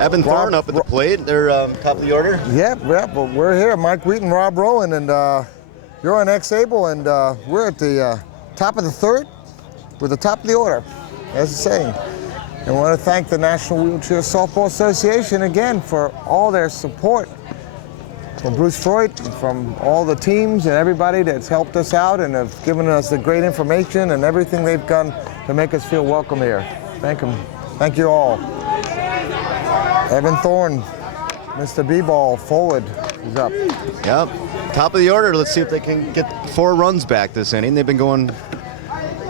Evan Thorne up at the plate. They're top of the order. Yep, but we're here. Mike Wheaton, Rob Rowan, and you're on X-Able, and we're at the top of the third with the top of the order, as it's saying. And I want to thank the National Wheelchair Softball Association again for all their support. From Bruce Freud, from all the teams and everybody that's helped us out and have given us the great information and everything they've done to make us feel welcome here. Thank them. Thank you all. Evan Thorne, Mr. B-Ball, forward, is up. Yep, top of the order. Let's see if they can get 4 runs back this inning. They've been going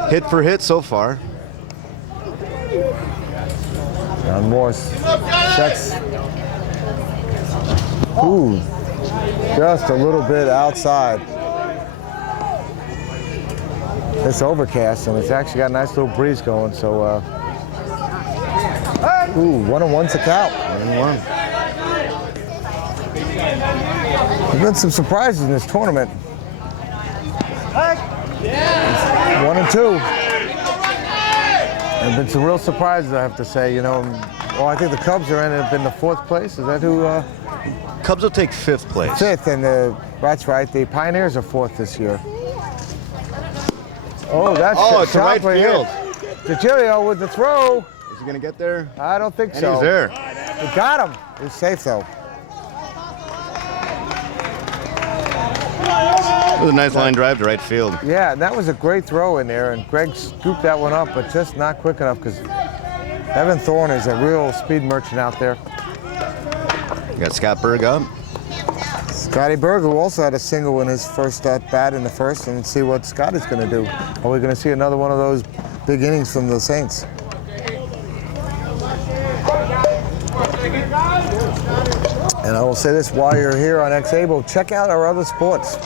hit for hit so far. John Morse checks. Ooh, just a little bit outside. It's overcast and it's actually got a nice little breeze going, so ooh, 1-1's the count. 1-1. There's been some surprises in this tournament. 1-2. There've been some real surprises, I have to say. You know, well, I think the Cubs are ended up in the 4th place. Is that who? Cubs will take 5th place. 5th, and that's right. The Pioneers are 4th this year. Oh, that's it's right field. DeGilio with the throw. Is he gonna get there? I don't think And so. he's there. We got him. He's safe though. It was a nice line drive to right field. Yeah, that was a great throw in there, and Greg scooped that one up, but just not quick enough because Evan Thorne is a real speed merchant out there. You got Scott Berg up. Scotty Berg, who also had a single in his first at bat in the first, and see what Scott is going to do. Are we going to see another one of those big innings from the Saints? And I will say this while you're here on X-Able, check out our other sports.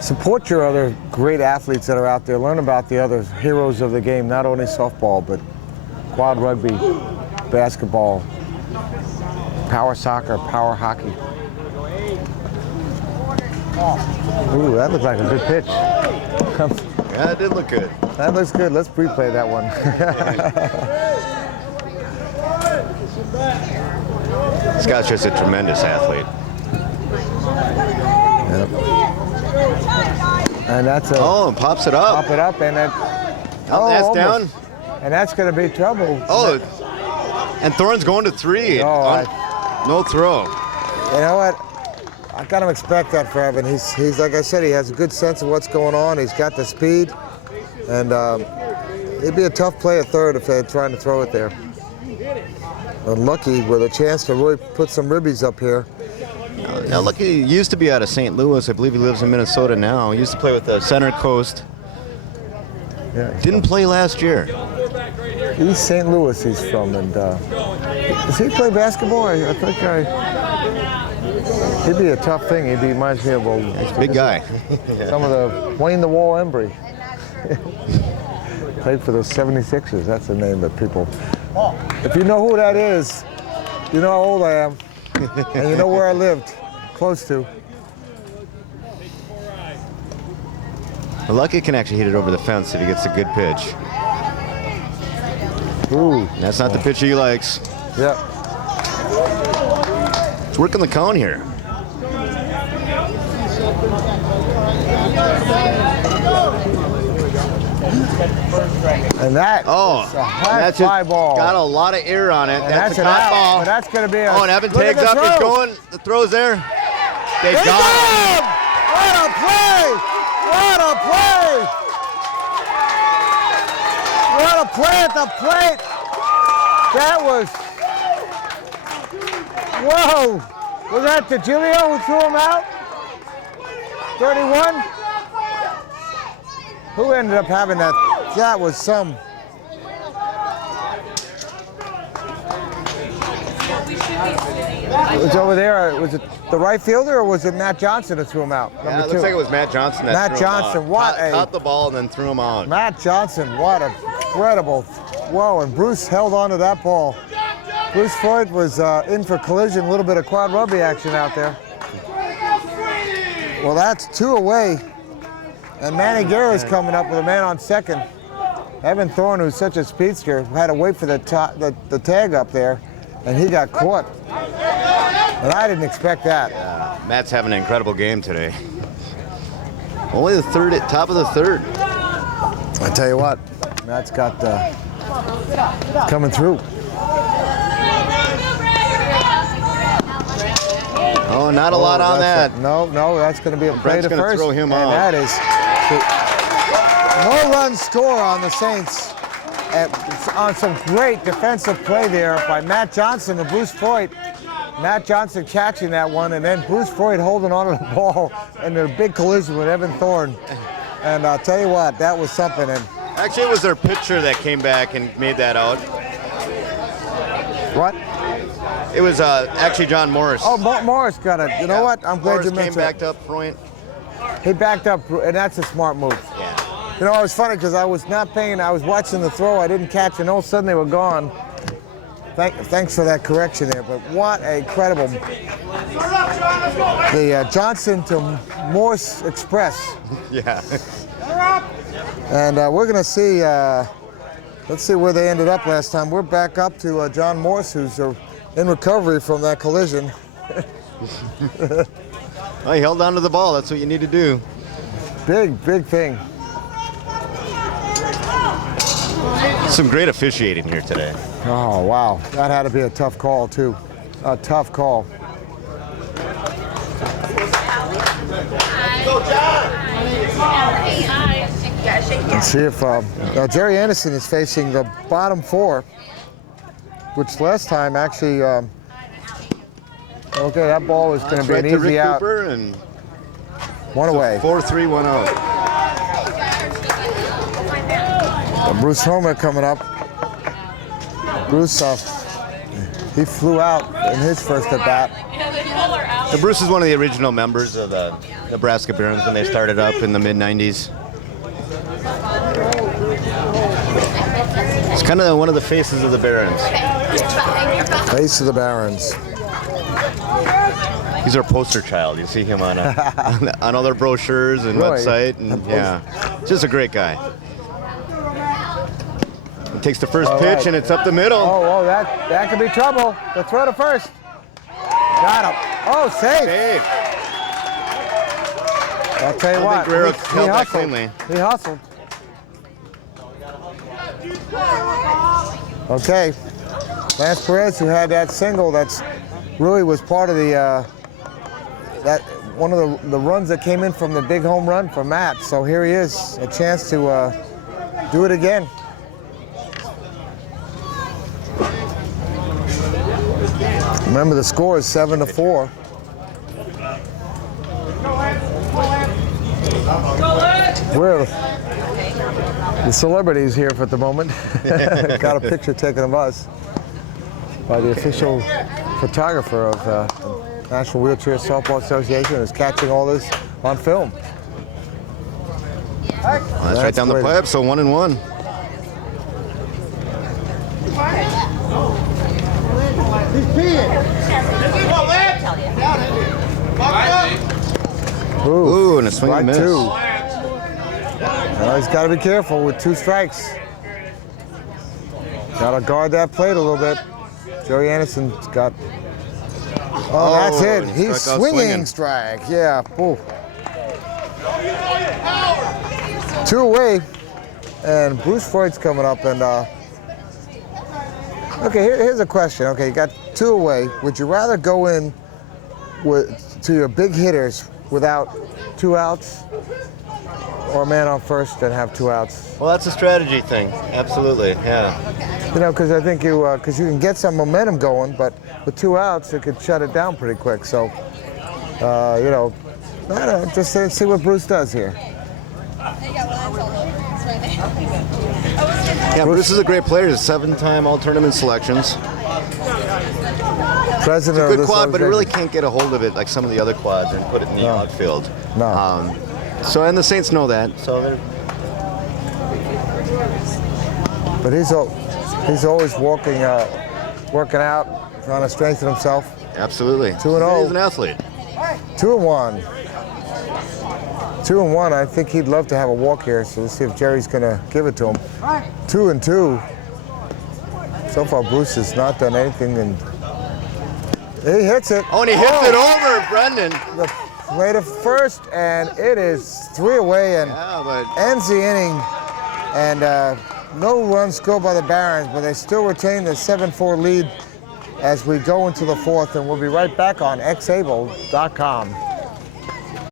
Support your other great athletes that are out there. Learn about the other heroes of the game, not only softball, but quad rugby, basketball, power soccer, power hockey. Ooh, that looks like a good pitch. Yeah, it did look good. That looks good. Let's replay that one. Scott's just a tremendous athlete. Yep. And that's a Oh, and pops it up. pop it up, and then That's almost. down. And that's going to be trouble. Oh, and Thorne's going to 3. Oh, No throw. You know what? I got to expect that for Evan. He's like I said, he has a good sense of what's going on. He's got the speed, and it'd be a tough play at third if they're trying to throw it there. And Lucky with a chance to really put some ribbies up here. Now, Lucky used to be out of St. Louis. I believe he lives in Minnesota now. He used to play with the Center Coast. Yeah. Didn't play last year. East St. Louis he's from, and does he play basketball? I think he'd be a tough thing. He reminds me of a Big guy. some of the Wayne the Wall Embry. Played for the 76ers. That's the name that people. If you know who that is, you know how old I am, and you know where I lived, close to. Well, Lucky can actually hit it over the fence if he gets a good pitch. Ooh. That's not the pitch he likes. Yeah. It's working the count here. And that Oh, is a high that's fly just ball. got a lot of air on it. And That's a an caught out, ball. but that's going to be a. Oh, and Evan look at tags the up. He's throw. going. The throw's there. They He got him! What a play! What a play! What a play at the plate! That was. Whoa! Was that DeGilio who threw him out? 31? Who ended up having that? That was some. It was over there. Was it the right fielder or was it Matt Johnson that threw him out? Yeah, it looks like it was Matt Johnson that Matt threw him Johnson, out. what Caught the ball and then threw him out. Matt Johnson, what a incredible. Whoa, and Bruce held on to that ball. Bruce Floyd was in for collision, a little bit of quad rugby action out there. Well, that's 2 away. And Manny Guerra's coming up with a man on second. Evan Thorne, who's such a speedster, had to wait for the tag up there. and he got caught. And I didn't expect that. Matt's having an incredible game today. Only the third, top of the third. I tell you what, Matt's got coming through. Oh, not a lot on that. No, that's going to be a play Brent's to gonna first. throw him and out. that is no run score on the Saints. On some great defensive play there by Matt Johnson and Bruce Freud. Matt Johnson catching that one, and then Bruce Freud holding on to the ball in a big collision with Evan Thorne. And I'll tell you what, that was something. And Actually, it was their pitcher that came back and made that out. what? It was actually John Morris. Oh, Morris got it. You know what? I'm glad Morris you came mentioned backed that. up front. He backed up, and that's a smart move. Yeah. You know, it was funny because I was not paying. I was watching the throw. I didn't catch, and all of a sudden they were gone. Thanks for that correction there. But what a credible. The Johnson to Morse Express. Yeah. And we're going to see, let's see where they ended up last time. We're back up to John Morse, who's in recovery from that collision. Well, he held on to the ball. That's what you need to do. Big thing. Some great officiating here today. Oh, wow. That had to be a tough call, too. A tough call. Let's see if Jerry Anderson is facing the bottom four, which last time actually, okay, that ball is going to be Right an to easy Rick out. Cooper and One away. 4-3, 1 out. Bruce Homer coming up. Bruce, he flew out in his first at bat. Bruce is one of the original members of the Nebraska Barons when they started up in the mid-90s. It's kind of one of the faces of the Barons. Face of the Barons. He's our poster child. You see him on on all their brochures and Really? website, and yeah, just a great guy. He takes the first All pitch right. and it's up the middle. Oh, that could be trouble. The throw to first. Got him. Oh, safe. Save. I'll tell you I what. think Guerrero he held that hustled. cleanly. He hustled. Okay. Lance Perez, who had that single, that's really was part of the that one of the runs that came in from the big home run for Matt. So here he is, a chance to do it again. Remember, the score is 7-4. We're the celebrities here for the moment. Got a picture taken of us by the official photographer of the National Wheelchair Softball Association, who's catching all this on film. Well, that's right down the great. pipe, so 1-1. Ooh, and a swing and strike miss. two. He's got to be careful with 2 strikes. Got to guard that plate a little bit. Joey Anderson's got. Oh, that's and it. he He's struck out swinging strike. Yeah. Ooh. 2 away, and Bruce Freud's coming up. And okay, here's a question. Okay, you got 2 away. Would you rather go in to your big hitters without 2 outs, or a man on first and have 2 outs? Well, that's a strategy thing. Absolutely, yeah. You know, because I think you can get some momentum going, but with 2 outs, it could shut it down pretty quick. So, you know, I don't know, just see what Bruce does here. Yeah, Bruce is a great player. He's 7-time all-tournament selections. President of Good this quad, but it really organization. can't get a hold of it like some of the other quads and put it in the outfield. No. So, and the Saints know that. So they're But he's always working out, trying to strengthen himself. absolutely 2-0. He's an athlete. 2-1. 2-1. I think he'd love to have a walk here, so let's see if Jerry's going to give it to him. 2-2. So far, Bruce has not done anything He hits it. Oh, and he hits it over, Brendan. The play to first, and it is 3 away, and Yeah, but ends the inning. And no runs scored by the Barons, but they still retain the 7-4 lead as we go into the fourth, and we'll be right back on xable.com.